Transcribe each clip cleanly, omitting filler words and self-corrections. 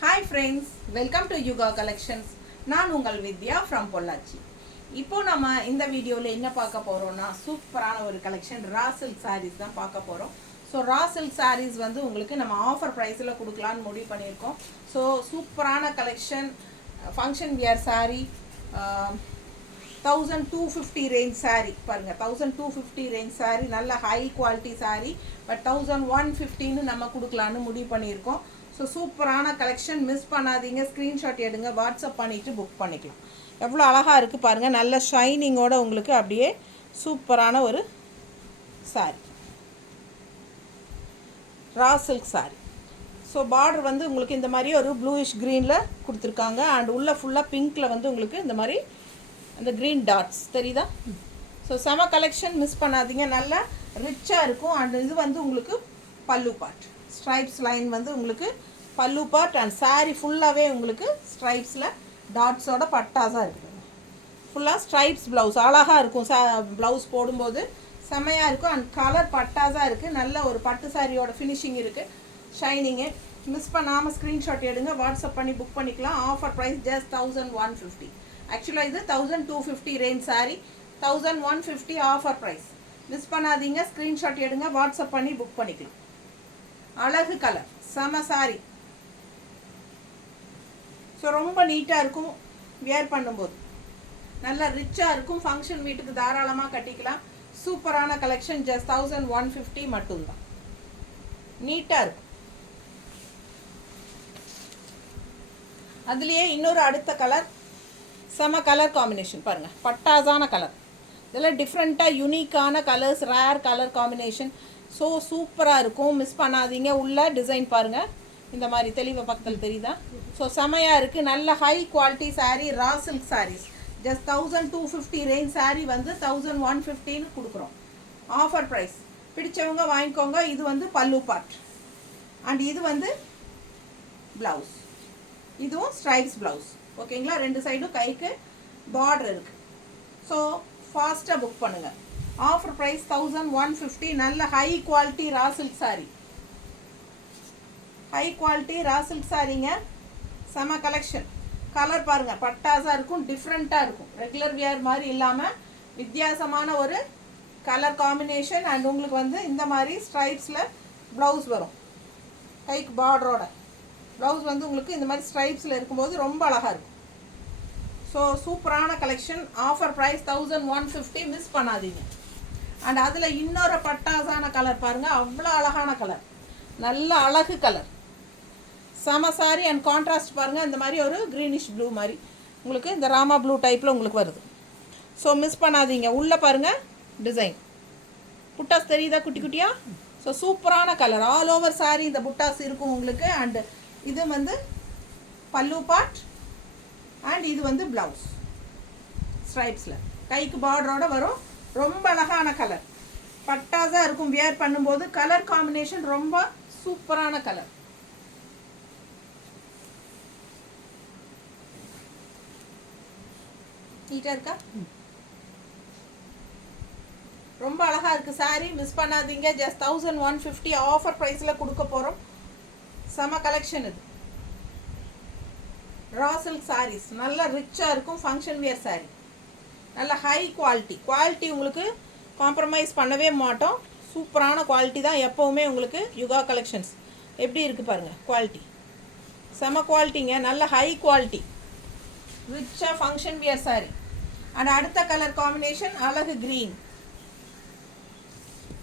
Hi friends, welcome to Yuga Collections. நான் உங்கள் வித்யா from Pollachi. இப்போ நம்ம இந்த வீடியோவில் என்ன பார்க்க போகிறோம்னா சூப்பரான ஒரு கலெக்ஷன் ரா சில்க் சாரீஸ் தான் பார்க்க போகிறோம். ஸோ ரா சில்க் சாரீஸ் வந்து உங்களுக்கு நம்ம ஆஃபர் ப்ரைஸில் கொடுக்கலான்னு முடிவு பண்ணியிருக்கோம். ஸோ சூப்பரான collection function wear sari 1250 range sari பாருங்கள், 1250 ரேஞ்ச் சாரீ நல்ல ஹை குவாலிட்டி சாரீ. பட் 1150ன்னு நம்ம கொடுக்கலான்னு முடிவு பண்ணியிருக்கோம். ஸோ சூப்பரான கலெக்ஷன், மிஸ் பண்ணாதீங்க. ஸ்க்ரீன்ஷாட் எடுங்க, வாட்ஸ்அப் பண்ணிவிட்டு புக் பண்ணிக்கலாம். எவ்வளோ அழகாக இருக்குது பாருங்கள், நல்ல ஷைனிங்கோடு உங்களுக்கு அப்படியே சூப்பரான ஒரு sari raw silk sari. So border வந்து உங்களுக்கு இந்த மாதிரி ஒரு ப்ளூயிஷ் க்ரீனில் கொடுத்துருக்காங்க. அண்ட் உள்ளே ஃபுல்லாக பிங்க்கில் வந்து உங்களுக்கு இந்த மாதிரி அந்த க்ரீன் டாட்ஸ் தெரியுதா? ஸோ செம கலெக்ஷன், மிஸ் பண்ணாதீங்க. நல்லா ரிச்சாக இருக்கும். அண்ட் இது வந்து உங்களுக்கு பல்லு பார்ட், ஸ்ட்ரைப்ஸ் லைன் வந்து உங்களுக்கு பல்லு பார்ட். அண்ட் சாரீ ஃபுல்லாகவே உங்களுக்கு ஸ்ட்ரைப்ஸில் டாட்ஸோட பட்டாஸாக இருக்குது. ஃபுல்லாக ஸ்ட்ரைப்ஸ் ப்ளவுஸ் அழகாக இருக்கும். ப்ளவுஸ் போடும்போது செமையாக இருக்கும். அண்ட் கலர் பட்டாஸாக இருக்குது. நல்ல ஒரு பட்டு சாரியோட ஃபினிஷிங் இருக்குது, ஷைனிங்கு. மிஸ் பண்ணாமல் ஸ்க்ரீன்ஷாட் எடுங்க, வாட்ஸ்அப் பண்ணி புக் பண்ணிக்கலாம். Offer price just 1150. ஆக்சுவலாக இது 1250 range sari, 1150 offer price. Miss பண்ணாதீங்க, ஸ்க்ரீன்ஷாட் எடுங்க, வாட்ஸ்அப் பண்ணி புக் பண்ணிக்கலாம். அழகு கலர், செம சாரி. ஸோ ரொம்ப நீட்டாக இருக்கும் வியர் பண்ணும்போது, நல்லா ரிச்சாக இருக்கும். ஃபங்க்ஷன் வீட்டுக்கு தாராளமாக கட்டிக்கலாம். சூப்பரான கலெக்ஷன், ஜஸ்ட் 1150 மட்டும்தான். நீட்டாக இருக்கும். அதுலேயே இன்னொரு அடுத்த கலர், செம கலர் காம்பினேஷன் பாருங்கள், பட்டாசான கலர். இதெல்லாம் டிஃப்ரெண்ட்டாக யூனிக்கான colours, rare colour combination. So சூப்பராக இருக்கும், மிஸ் பண்ணாதீங்க. உள்ள டிசைன் பாருங்கள், இந்த மாதிரி தெளிவாக பக்கத்தில் தெரியுதா? ஸோ செமையாக இருக்குது. நல்ல high quality sari, raw silk saris. Just 1250 range sari வந்து 1150ன்னு கொடுக்குறோம். Offer price. பிடிச்சவங்க வாங்கிக்கோங்க. இது வந்து பல்லு பார்ட். அண்ட் இது வந்து ப்ளவுஸ், இதுவும் ஸ்ட்ரைப்ஸ் ப்ளவுஸ். ஓகேங்களா? ரெண்டு சைடும் கைக்கு பார்டர் இருக்குது. ஸோ ஃபாஸ்ட்டாக புக் பண்ணுங்கள். Offer price 1150. நல்ல high quality raw silk saree, high quality raw silk சாரீங்க. செம கலெக்ஷன். கலர் பாருங்கள், பட்டாஸாக இருக்கும், டிஃப்ரெண்ட்டாக இருக்கும். ரெகுலர் வியர் மாதிரி இல்லாமல் வித்தியாசமான ஒரு கலர் காம்பினேஷன். அண்ட் உங்களுக்கு வந்து இந்த மாதிரி ஸ்ட்ரைப்ஸில் ப்ளவுஸ் வரும், கைக்கு பார்டரோட ப்ளவுஸ் வந்து உங்களுக்கு இந்த மாதிரி ஸ்ட்ரைப்ஸில் இருக்கும்போது ரொம்ப அழகாக இருக்கும். ஸோ சூப்பரான கலெக்ஷன். ஆஃபர் ப்ரைஸ் 1150, மிஸ் பண்ணாதீங்க. அண்ட் அதில் இன்னொரு பட்டாசான கலர் பாருங்கள், அவ்வளோ அழகான கலர், நல்ல அழகு கலர், செம சாரி. அண்ட் கான்ட்ராஸ்ட் பாருங்கள், இந்த மாதிரி ஒரு க்ரீனிஷ் ப்ளூ மாதிரி உங்களுக்கு இந்த ராமா ப்ளூ டைப்பில் உங்களுக்கு வருது. ஸோ மிஸ் பண்ணாதீங்க. உள்ளே பாருங்கள் டிசைன், புட்டாஸ் தெரியுதா குட்டி குட்டியாக? ஸோ சூப்பரான கலர், ஆல் ஓவர் சாரி இந்த புட்டாஸ் இருக்கும் உங்களுக்கு. அண்டு இது வந்து பல்லு பார்ட். அண்ட் இது வந்து ப்ளவுஸ் ஸ்ட்ரைப்ஸில் கைக்கு பார்டரோட வரும். ரொம்ப அழகான கலர், பட்டாஸாக இருக்கும் வியர் பண்ணும்போது. கலர் காம்பினேஷன் ரொம்ப சூப்பரான கலர். நீட்டாக இருக்கா? ரொம்ப அழகாக இருக்குது சாரீ, மிஸ் பண்ணாதீங்க. ஜஸ்ட் 1150 ஆஃபர் ப்ரைஸில் கொடுக்க போகிறோம். செம கலெக்ஷன் இது. ரா சில்க் சாரீஸ் நல்லா ரிச்சாக இருக்கும். ஃபங்க்ஷன் வியர் சாரீ, நல்ல ஹை குவாலிட்டி. குவாலிட்டி உங்களுக்கு காம்ப்ரமைஸ் பண்ணவே மாட்டோம். சூப்பரான குவாலிட்டி தான் எப்போவுமே உங்களுக்கு. யுகா கலெக்ஷன்ஸ் எப்படி இருக்குது பாருங்கள், குவாலிட்டி செம குவாலிட்டிங்க. நல்ல ஹை குவாலிட்டி, ரிச்சாக ஃபங்க்ஷன் வியர் சாரீ. அண்ட் அடுத்த கலர் காம்பினேஷன் அழகு க்ரீன்,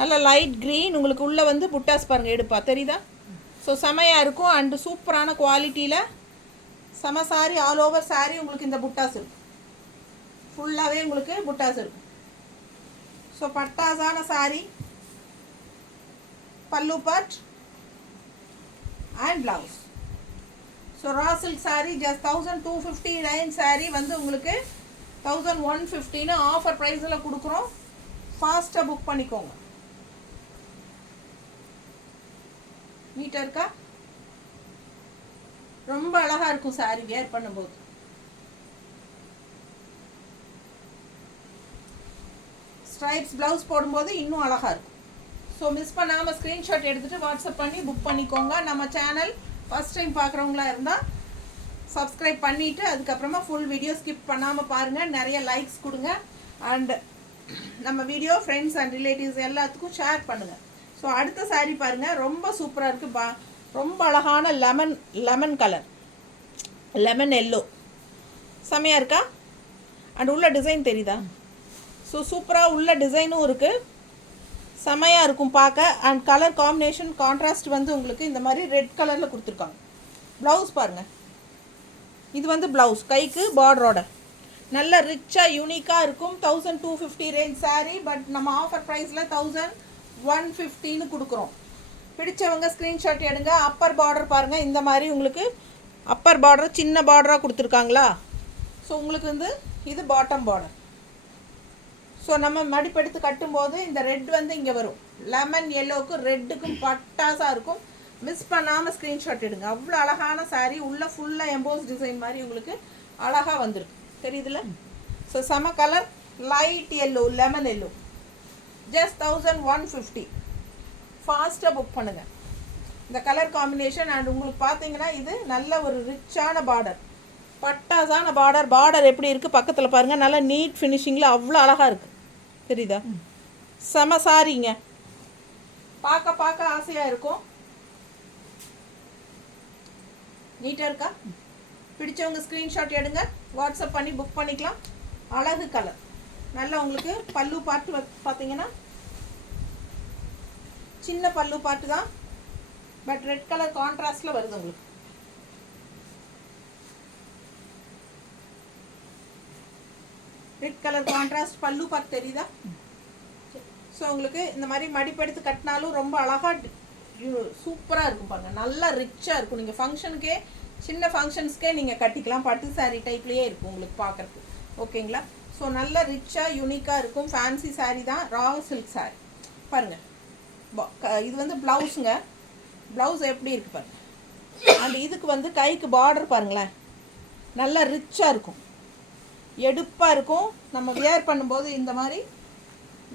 நல்ல லைட் க்ரீன். உங்களுக்கு உள்ளே வந்து புட்டாஸ் பாருங்கள், எடுப்பா தெரியுதா? ஸோ செமையாக இருக்கும். அண்டு சூப்பரான குவாலிட்டியில் செம சாரி, ஆல் ஓவர் சாரி உங்களுக்கு இந்த புட்டாஸ் இருக்கும். ஃபுல்லாகவே உங்களுக்கு புட்டாஸ் இருக்கும். ஸோ பட்டாஸான சாரி, பல்லு part and blouse. So raw silk sari just 1250 range sari வந்து உங்களுக்கு 1150ன்னு ஆஃபர் ப்ரைஸில் கொடுக்குறோம். ஃபாஸ்ட்டாக புக் பண்ணிக்கோங்க. நீட்டாக இருக்கா? ரொம்ப அழகாக இருக்கும் சாரி வியர் பண்ணும்போது. ஸ்ட்ரைப்ஸ் ப்ளவுஸ் போடும்போது இன்னும் அழகாக இருக்கும். ஸோ மிஸ் பண்ணாமல் ஸ்க்ரீன்ஷாட் எடுத்துகிட்டு வாட்ஸ்அப் பண்ணி புக் பண்ணிக்கோங்க. நம்ம சேனல் ஃபஸ்ட் டைம் பார்க்குறவங்களா இருந்தால் சப்ஸ்கிரைப் பண்ணிவிட்டு அதுக்கப்புறமா ஃபுல் வீடியோ ஸ்கிப் பண்ணாமல் பாருங்கள். நிறைய லைக்ஸ் கொடுங்க. அண்ட் நம்ம வீடியோ ஃப்ரெண்ட்ஸ் அண்ட் ரிலேட்டிவ்ஸ் எல்லாத்துக்கும் ஷேர் பண்ணுங்கள். ஸோ அடுத்த சாரீ பாருங்கள், ரொம்ப சூப்பராக இருக்குது. ரொம்ப அழகான லெமன் கலர், லெமன் எல்லோ, செமையாக இருக்கா? அண்ட் உள்ள டிசைன் தெரியுதா? ஸோ சூப்பராக உள்ள டிசைனும் இருக்குது, செமையாக இருக்கும் பார்க்க. அண்ட் கலர் காம்பினேஷன் கான்ட்ராஸ்ட் வந்து உங்களுக்கு இந்த மாதிரி ரெட் கலரில் கொடுத்துருக்காங்க. ப்ளவுஸ் பாருங்கள், இது வந்து ப்ளவுஸ், கைக்கு பார்டரோட நல்ல ரிச்சாக யூனிக்காக இருக்கும். 1250 ரேஞ்ச் சாரீ. பட் நம்ம ஆஃபர் ப்ரைஸில் 1150ன்னு கொடுக்குறோம். பிடிச்சவங்க ஸ்க்ரீன்ஷாட் எடுங்க. அப்பர் பார்டர் பாருங்கள், இந்த மாதிரி உங்களுக்கு அப்பர் பார்டர் சின்ன பார்டராக கொடுத்துருக்காங்களா? ஸோ உங்களுக்கு வந்து இது பாட்டம் பார்டர். ஸோ நம்ம மடிப்பெடுத்து கட்டும்போது இந்த ரெட் வந்து இங்கே வரும். லெமன் எல்லோவுக்கும் ரெட்டுக்கும் பட்டாசாக இருக்கும். மிஸ் பண்ணாமல் ஸ்க்ரீன்ஷாட் எடுங்க. அவ்வளோ அழகான சாரீ. உள்ளே ஃபுல்லாக எம்போஸ் டிசைன் மாதிரி உங்களுக்கு அழகாக வந்திருக்கு, தெரியுதுல? ஸோ செம colour, light yellow, lemon yellow. Just 1150. ஃபாஸ்ட்டாக புக் பண்ணுங்கள் இந்த கலர் காம்பினேஷன். அண்ட் உங்களுக்கு பார்த்தீங்கன்னா இது நல்ல ஒரு ரிச்சான பார்டர், பட்டாசான பார்டர். பார்டர் எப்படி இருக்குது பக்கத்தில் பாருங்கள், நல்லா நீட் ஃபினிஷிங்கில் அவ்வளோ அழகாக இருக்குது, தெரியுதா? செம சாரிங்க, பார்க்க பார்க்க ஆசையாக இருக்கும். நீட்டாக இருக்கா? பிடிச்சவங்க ஸ்க்ரீன்ஷாட் எடுங்க, வாட்ஸ்அப் பண்ணி புக் பண்ணிக்கலாம். அழகு கலர். நல்லா உங்களுக்கு பல்லு பாட்டு பார்த்தீங்கன்னா சின்ன பல்லு பாட்டு தான், பட் ரெட் கலர் கான்ட்ராஸ்டில் வருது உங்களுக்கு. ரெட் கலர் கான்ட்ராஸ்ட் பல்லு பாட்டு தெரியுதா? ஸோ உங்களுக்கு இந்த மாதிரி மடிப்பெடுத்து கட்டினாலும் ரொம்ப அழகாக சூப்பராக இருக்கும் பாருங்கள். நல்லா ரிச்சாக இருக்கும். நீங்கள் ஃபங்க்ஷனுக்கே, சின்ன ஃபங்க்ஷன்ஸ்க்கே நீங்கள் கட்டிக்கலாம். பட்டு சாரீ டைப்லேயே இருக்கும் உங்களுக்கு பார்க்குறதுக்கு. ஓகேங்களா? ஸோ நல்ல ரிச்சாக யூனிக்காக இருக்கும். ஃபேன்சி சாரீ தான், ரா சில்க் சாரீ. பாருங்கள், இது வந்து ப்ளவுஸுங்க. ப்ளவுஸ் எப்படி இருக்குது பாருங்கள். அண்ட் இதுக்கு வந்து கைக்கு பார்டர் பாருங்களேன், நல்லா ரிச்சாக இருக்கும், எடுப்பாக இருக்கும். நம்ம வியர் பண்ணும்போது இந்த மாதிரி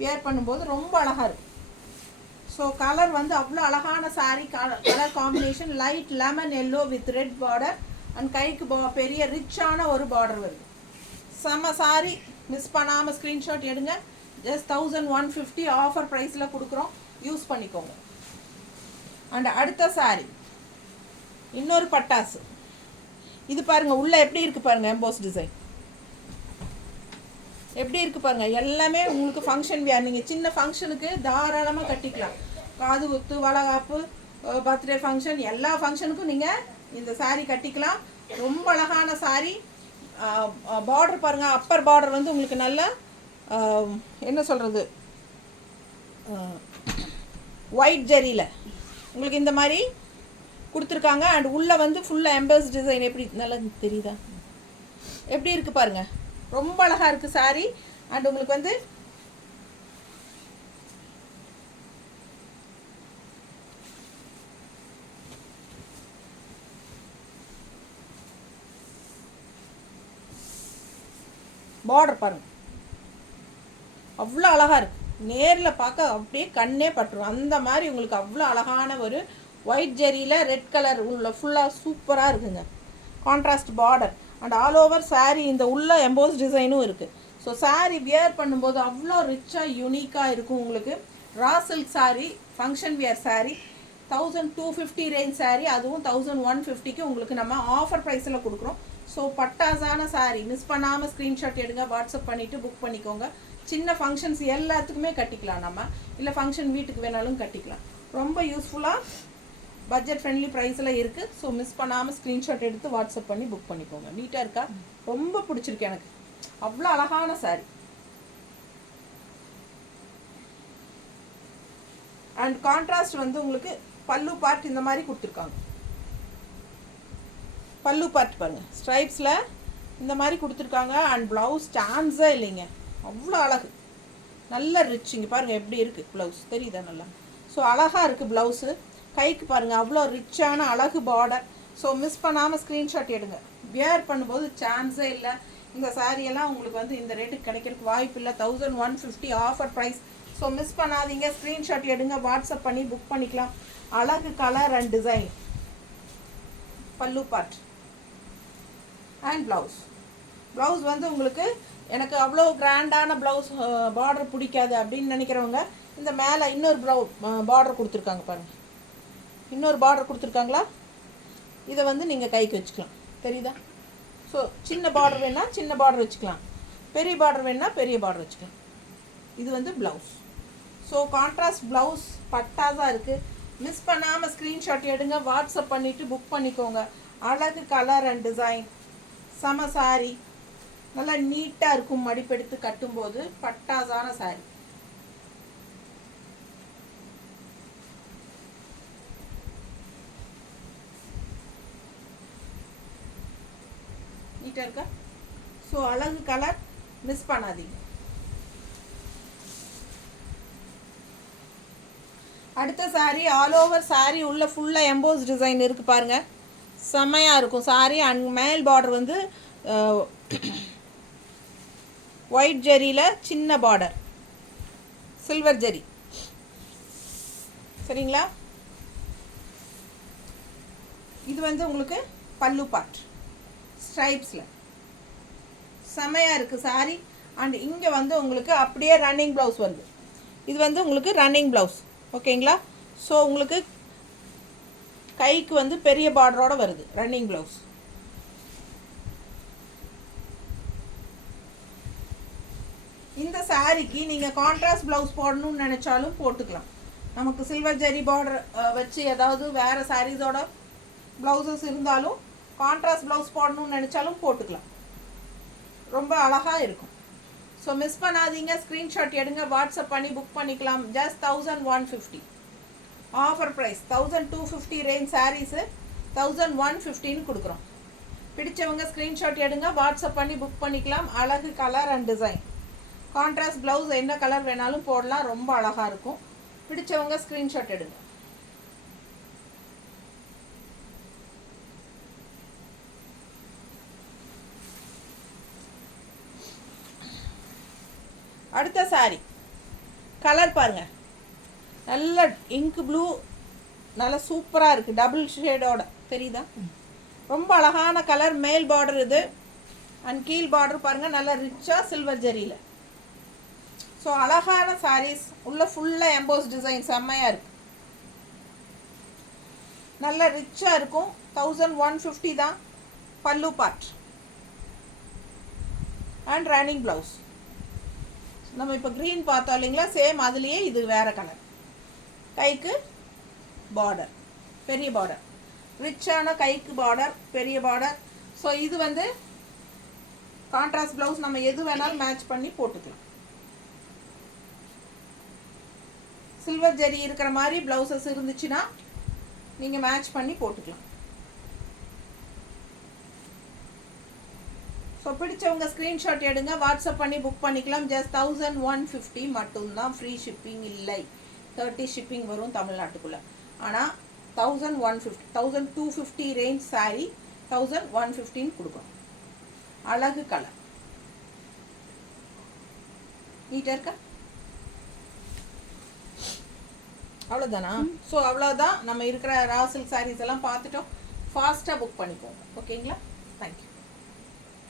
வியர் பண்ணும்போது ரொம்ப அழகாக இருக்கும். ஸோ கலர் வந்து அவ்வளோ அழகான sari. Colour combination light lemon yellow with red border. And கைக்கு பெரிய ரிச்சான ஒரு பார்டர் வருது. செம்ம சாரீ. மிஸ் பண்ணாமல் ஸ்க்ரீன்ஷாட் எடுங்க. ஜஸ்ட் 1150 ஆஃபர் ப்ரைஸில் கொடுக்குறோம், யூஸ் பண்ணிக்கோங்க. அண்ட் அடுத்த சாரீ இன்னொரு பட்டாசு. இது பாருங்கள், உள்ளே எப்படி இருக்குது பாருங்கள், எம்போஸ் டிசைன் எப்படி இருக்குது பாருங்கள். எல்லாமே உங்களுக்கு ஃபங்க்ஷன் வியர். நீங்கள் சின்ன ஃபங்க்ஷனுக்கு தாராளமாக கட்டிக்கலாம். காது குத்து, வளகாப்பு, பர்த்டே ஃபங்க்ஷன், எல்லா ஃபங்க்ஷனுக்கும் நீங்கள் இந்த சாரீ கட்டிக்கலாம். ரொம்ப அழகான சாரீ. பார்டர் பாருங்கள், அப்பர் பார்டர் வந்து உங்களுக்கு நல்ல என்ன சொல்கிறது, ஒயிட் ஜெரியில் உங்களுக்கு இந்த மாதிரி கொடுத்துருக்காங்க. அண்ட் உள்ளே வந்து ஃபுல்லாக எம்பஸ் டிசைன் எப்படி நல்லா தெரியுதா? எப்படி இருக்குது பாருங்கள், ரொம்ப அழகாக இருக்குது சாரீ. அண்ட் உங்களுக்கு வந்து பார்டர் பாருங்கள், அவ்வளோ அழகாக இருக்குது. நேரில் பார்க்க அப்படியே கண்ணே பட்டுரும். அந்த மாதிரி உங்களுக்கு அவ்வளோ அழகான ஒரு ஒயிட் ஜெரியில் ரெட் கலர் உள்ள ஃபுல்லாக சூப்பராக இருக்குங்க. Contrast border and all over sari. இந்த உள்ள எம்போஸ் டிசைனும் இருக்குது. ஸோ சாரீ வியர் பண்ணும்போது அவ்வளோ ரிச்சாக யூனிக்காக இருக்கும் உங்களுக்கு. Raw silk sari, function wear sari, 1250 range sari. அதுவும் 1150க்கு உங்களுக்கு நம்ம ஆஃபர் ப்ரைஸில் கொடுக்குறோம். ஸோ பட்டாசான சாரீ. மிஸ் பண்ணாமல் ஸ்க்ரீன்ஷாட் எடுங்க, வாட்ஸ்அப் பண்ணிவிட்டு புக் பண்ணிக்கோங்க. சின்ன ஃபங்க்ஷன்ஸ் எல்லாத்துக்குமே கட்டிக்கலாம் நம்ம, இல்லை ஃபங்க்ஷன் வீட்டுக்கு வேணாலும் கட்டிக்கலாம். ரொம்ப யூஸ்ஃபுல்லாக பட்ஜெட் ஃப்ரெண்ட்லி ப்ரைஸில் இருக்குது. ஸோ மிஸ் பண்ணாமல் ஸ்க்ரீன்ஷாட் எடுத்து வாட்ஸ்அப் பண்ணி புக் பண்ணிக்கோங்க. நீட்டாக இருக்கா? ரொம்ப பிடிச்சிருக்கு எனக்கு. அவ்வளோ அழகான சாரீ. அண்ட் கான்ட்ராஸ்ட் வந்து உங்களுக்கு பல்லு பார்ட் இந்த மாதிரி கொடுத்துருக்காங்க. பல்லு பார்ட் பாருங்கள், ஸ்ட்ரைப்ஸில் இந்த மாதிரி கொடுத்துருக்காங்க. அண்ட் ப்ளவுஸ் சான்ஸே இல்லைங்க, அவ்வளோ அழகு, நல்ல ரிச். இங்கே பாருங்கள் எப்படி இருக்குது ப்ளவுஸ், தெரியுதா நல்லா? ஸோ அழகாக இருக்குது ப்ளவுஸு. கைக்கு பாருங்கள் அவ்வளோ ரிச்சான அழகு பார்டர். ஸோ மிஸ் பண்ணாமல் ஸ்க்ரீன்ஷாட் எடுங்க. வியர் பண்ணும்போது சான்ஸே இல்லை. இந்த சாரியெல்லாம் உங்களுக்கு வந்து இந்த ரேட்டுக்கு கிடைக்கிறதுக்கு வாய்ப்பு இல்லை. 1150 ஆஃபர் ப்ரைஸ். ஸோ மிஸ் பண்ணாதீங்க, ஸ்க்ரீன்ஷாட் எடுங்க, வாட்ஸ்அப் பண்ணி புக் பண்ணிக்கலாம். அழகு கலர் அண்ட் டிசைன். பல்லு பார்ட் அண்ட் ப்ளவுஸ். ப்ளவுஸ் வந்து உங்களுக்கு எனக்கு அவ்வளோ கிராண்டான ப்ளவுஸ் பார்டர் பிடிக்காது அப்படின்னு நினைக்கிறவங்க இந்த மேலே இன்னொரு பார்டர் கொடுத்துருக்காங்க பாருங்கள், இன்னொரு பார்டர் கொடுத்துருக்காங்களா, இதை வந்து நீங்கள் கைக்கு வச்சுக்கலாம். தெரியுதா? ஸோ சின்ன பார்டர் வேணால் சின்ன பார்டர் வச்சுக்கலாம், பெரிய பார்டர் வேணால் பெரிய பார்டர் வச்சுக்கலாம். இது வந்து ப்ளவுஸ். ஸோ கான்ட்ராஸ்ட் ப்ளவுஸ் பட்டாஸாக இருக்குது. மிஸ் பண்ணாமல் ஸ்க்ரீன்ஷாட் எடுங்க, வாட்ஸ்அப் பண்ணிவிட்டு புக் பண்ணிக்கோங்க. அழகு கலர் அண்ட் டிசைன், சம சாரி, நல்லா நீட்டாக இருக்கும். மடிப்பெடுத்து கட்டும்போது பட்டாஸான சாரி. நீட்டாக இருக்கா? ஸோ அழகு கலர், மிஸ் பண்ணாதீங்க. அடுத்த சாரீ ஆல் ஓவர் சாரீ உள்ள ஃபுல்லாக எம்போஸ் டிசைன் இருக்குது பாருங்கள், செம்மையாக இருக்கும் சாரீ. அண்ட் மேல் பார்டர் வந்து ஒயிட் ஜெரியில் சின்ன பார்டர், சில்வர் ஜெரி. சரிங்களா? இது வந்து உங்களுக்கு பல்லு பார்ட் ஸ்ட்ரைப்ஸில் செம்மையாக இருக்குது சாரீ. அண்ட் இங்கே வந்து உங்களுக்கு அப்படியே ரன்னிங் ப்ளவுஸ் வருது. இது வந்து உங்களுக்கு ரன்னிங் ப்ளவுஸ். ஓகேங்களா? ஸோ உங்களுக்கு கைக்கு வந்து பெரிய பார்டரோடு வருது ரன்னிங் ப்ளவுஸ். இந்த சாரீக்கு நீங்கள் கான்ட்ராஸ்ட் ப்ளவுஸ் போடணும்னு நினச்சாலும் போட்டுக்கலாம். நமக்கு சில்வர் ஜெரி பார்டர் வச்சு ஏதாவது வேறு சாரீஸோட ப்ளவுசஸ் இருந்தாலும் கான்ட்ராஸ்ட் ப்ளவுஸ் போடணும்னு நினச்சாலும் போட்டுக்கலாம், ரொம்ப அழகாக இருக்கும். ஸோ மிஸ் பண்ணாதீங்க, ஸ்க்ரீன்ஷாட் எடுங்க, வாட்ஸ்அப் பண்ணி புக் பண்ணிக்கலாம். Just 1150 offer price. 1250 range sarees 1150ன்னு கொடுக்குறோம். பிடிச்சவங்க ஸ்க்ரீன்ஷாட் எடுங்க, வாட்ஸ்அப் பண்ணி புக் பண்ணிக்கலாம். அழகு colour and design, contrast blouse என்ன கலர் வேணாலும் போடலாம், ரொம்ப அழகாக இருக்கும். பிடிச்சவங்க ஸ்க்ரீன்ஷாட் எடுங்க. அடுத்த சாரி கலர் பாருங்கள், நல்ல இங்க் ப்ளூ, நல்ல சூப்பராக இருக்குது, டபுள் ஷேடோட. தெரியுதா? ரொம்ப அழகான கலர். மேல் பார்டர் இது அண்ட் கீழ் பார்டர் பாருங்கள், நல்லா ரிச்சாக சில்வர் ஜெரியில். ஸோ அழகான சாரீஸ், உள்ள ஃபுல்லாக எம்போஸ் டிசைன் செம்மையாக இருக்குது, நல்லா ரிச்சாக இருக்கும். 1150 தான் பல்லு பார்ட் அண்ட் ரன்னிங் ப்ளவுஸ். நம்ம இப்போ க்ரீன் பார்த்தோம் இல்லைங்களா, சேம் அதுலேயே இது வேறு கலர். கைக்கு பார்டர், பெரிய பார்டர், ரிச்சான கைக்கு பார்டர், பெரிய பார்டர். ஸோ இது வந்து கான்ட்ராஸ்ட் ப்ளவுஸ், நம்ம எது வேணாலும் மேட்ச் பண்ணி போட்டுக்கலாம். சில்வர் ஜெரி இருக்கிற மாதிரி ப்ளவுசஸ் இருந்துச்சுன்னா நீங்கள் மேட்ச் பண்ணி போட்டுக்கலாம். ஸோ பிடிச்சவங்க ஸ்க்ரீன்ஷாட் எடுங்க, வாட்ஸ்அப் பண்ணி புக் பண்ணிக்கலாம். ஜஸ்ட் 1150 மட்டும்தான், ஃப்ரீ ஷிப்பிங் இல்லை. 30 ஷிப்பிங் வரும் தமிழ்நாட்டுக்குள்ளே. ஆனால் 1150, 1250 ரேஞ்ச் சாரீ 1150 கொடுக்கும். அழகு கலர், நீட்டாக இருக்கா? அவ்வளோதானா? ஸோ அவ்வளோதான், நம்ம இருக்கிற ரா சில்க் சாரீஸ் எல்லாம் பார்த்துட்டோம். ஃபாஸ்ட்டாக புக் பண்ணிக்கோங்க. ஓகேங்களா? தேங்க்யூ.